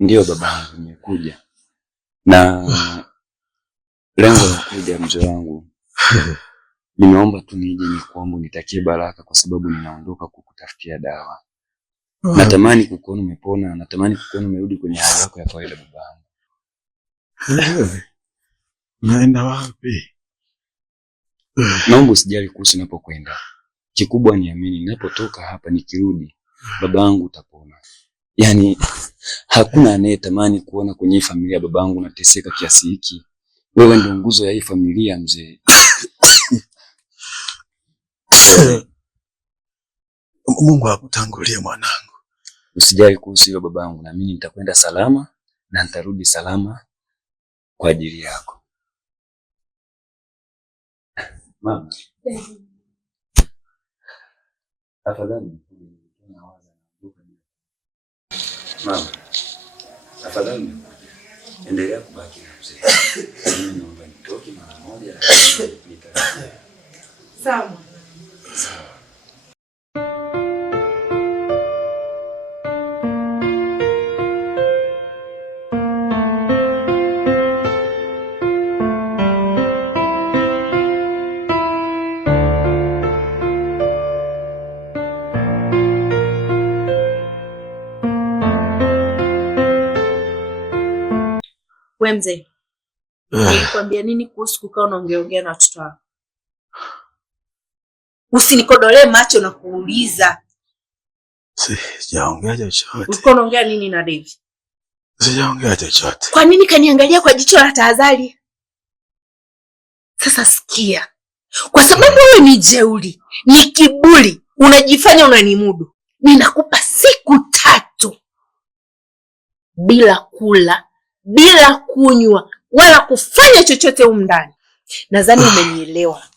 Ndio babangu, nimekuja. Na lengo la kuja mzee wangu, nimeomba tu nije nikuombe nitakie baraka kwa sababu ninaondoka kukutafutia dawa. Natamani kukuona umepona, natamani kukuona umerudi kwenye hali yako ya kawaida babangu. Naenda wapi? Naomba usijali kuhusu ninapokwenda. Kikubwa niamini, ninapotoka hapa nikirudi, babangu utapona. Yaani hakuna anayetamani kuona kwenye familia babangu unateseka kiasi hiki. Wewe ndio nguzo ya hii familia mzee. Mungu akutangulie mwanangu. Usijali kuhusu hilo babangu, na mimi nitakwenda salama na nitarudi salama kwa ajili yako. Mama. Afadhali. Mama. Afadhali. Endelea kubaki na mzee. Mimi naomba nitoke mara moja na nitarudi. Sawa. Sawa. We mzee, nilikwambia nini kuhusu kukaa unaongeongea na watoto wako? Usinikodolee macho na kuuliza. Sijaongea chochote. Ulikuwa unaongea nini na Devi? Sijaongea chochote. Kwa nini kaniangalia kwa jicho la tahadhari? Sasa sikia. Kwa sababu wewe ni jeuri, ni kiburi, unajifanya unanimudu. Ninakupa siku 3 bila kula, bila kunywa, wala kufanya chochote humu ndani. Nadhani umenielewa.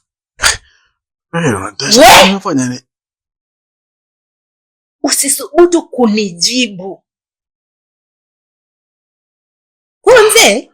Wewe usisubutu kunijibu. Huyo mzee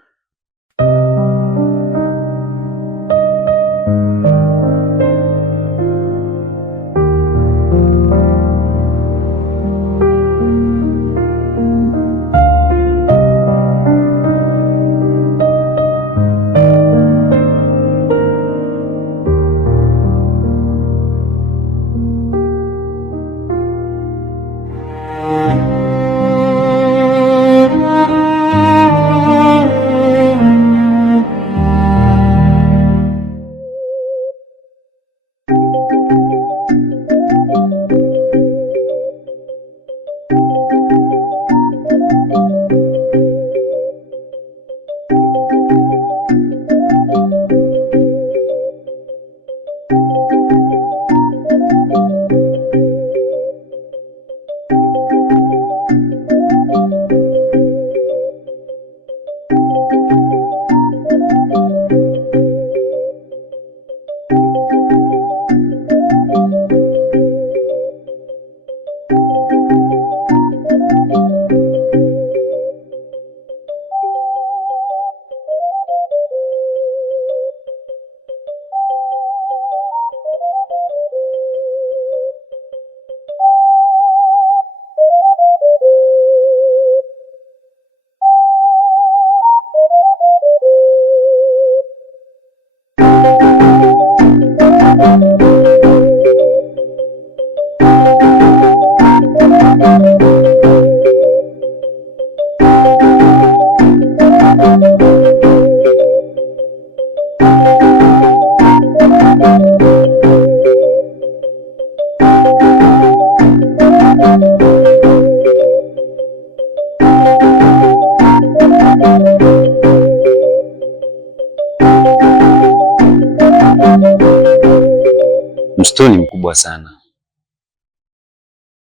Msituni mkubwa sana.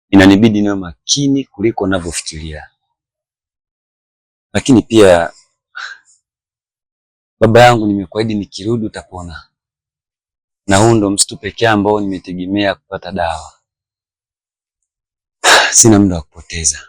Inanibidi niwe makini kuliko ninavyofikiria. Lakini pia baba yangu, nimekuahidi nikirudi utapona. Na huu ndo msitu pekee ambao nimetegemea kupata dawa. Sina muda wa kupoteza.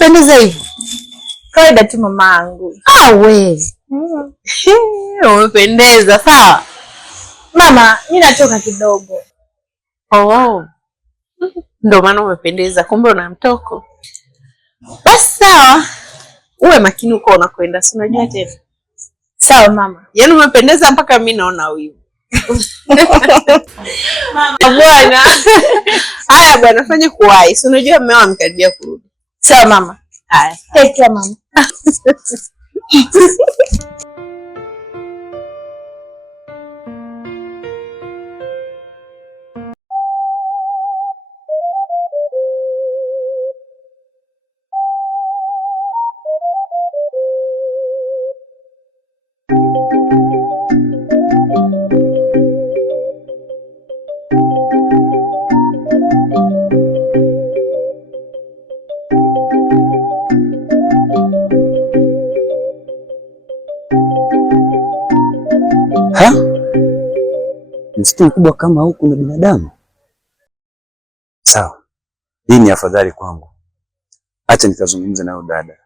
umependeza hivyo? Kawaida tu mamangu. We. Umependeza sawa. Mama, mimi natoka kidogo. Oh. Ndio maana umependeza, kumbe una mtoko. Basi sawa. Uwe makini uko unakwenda, si unajua tena. Sawa mama. Yaani umependeza mpaka mimi naona wivu. Mama bwana. Haya bwana, fanya kuwahi. Si unajua mume wangu amekaribia kurudi. Sawa mama. Haya. Take care mama. Msitu mkubwa kama huu kuna binadamu? Sawa, hii ni afadhali kwangu. Acha nikazungumza nayo dada.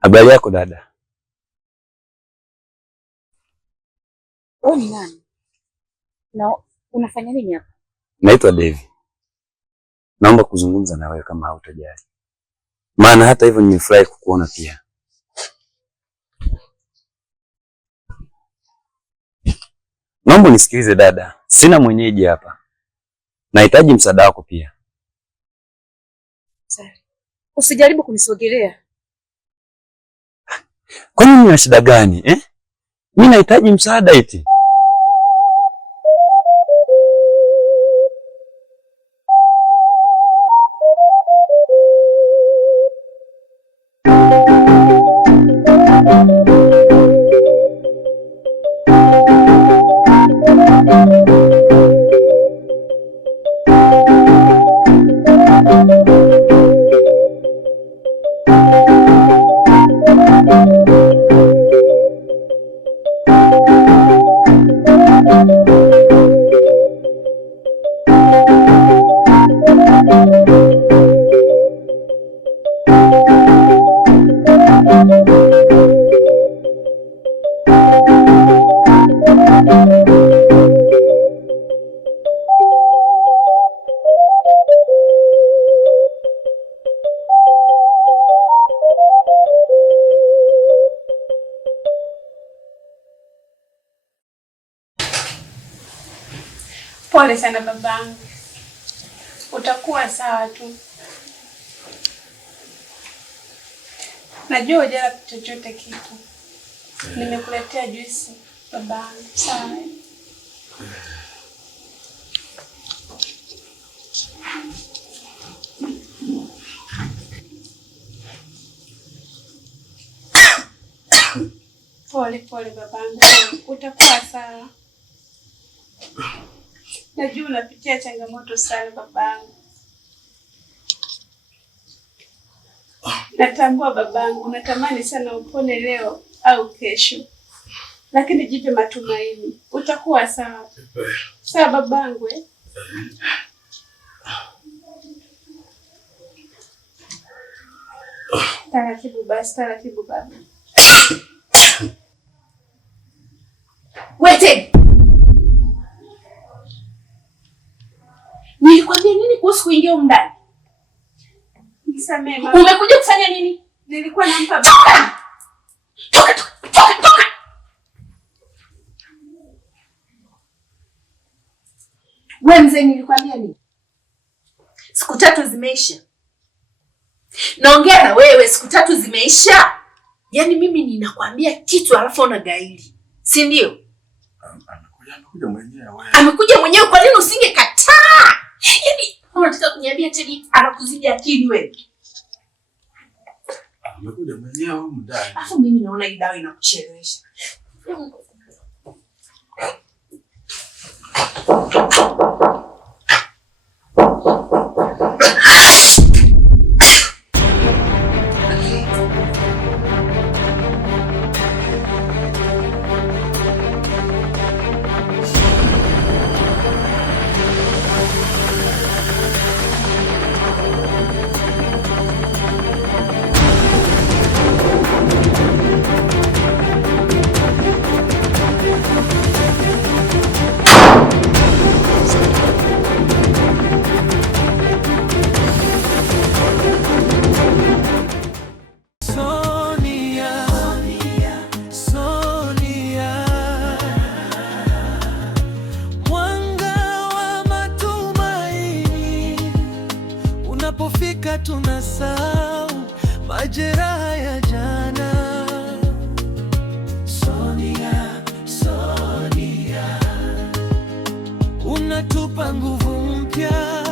Habari yako dada? Wewe ni nani? Na unafanya nini hapa? Naitwa Devi. Naomba kuzungumza na wewe kama hautajali. Maana hata hivyo nimefurahi kukuona pia. Naomba nisikilize dada. Sina mwenyeji hapa. Nahitaji msaada wako pia. Usijaribu kunisogelea. Kwani nina shida gani Mimi nahitaji msaada eti. Pole sana babangu. Utakuwa sawa tu. Najua hujala chochote kitu. Nimekuletea juisi babangu. Sawa. Pole babangu. Utakuwa sawa. Najua unapitia changamoto sana babangu. Natambua babangu, natamani sana upone leo au kesho. Lakini jipe matumaini. Utakuwa sawa. Sawa babangu. Taratibu basi, taratibu baba. Wete! Nilikwambia nini kuhusu kuingia huko ndani? Nisamee mama. Umekuja kufanya nini? Nilikuwa nampa baba. Toka. Wewe mzee, nilikwambia nini? Siku 3 zimeisha. Naongea na wewe, siku 3 zimeisha. Yaani mimi ninakwambia kitu alafu unagaili. Si ndio? Amekuja mwenyewe, kwa nini usingekataa? Yaani unataka kuniambia tena anakuzidi akili wewe? Amekuja mwenyewe huko ndani. Alafu mimi naona hii dawa inakuchelewesha. tunapofika tunasahau majeraha ya jana. Sonia, Sonia, unatupa nguvu mpya.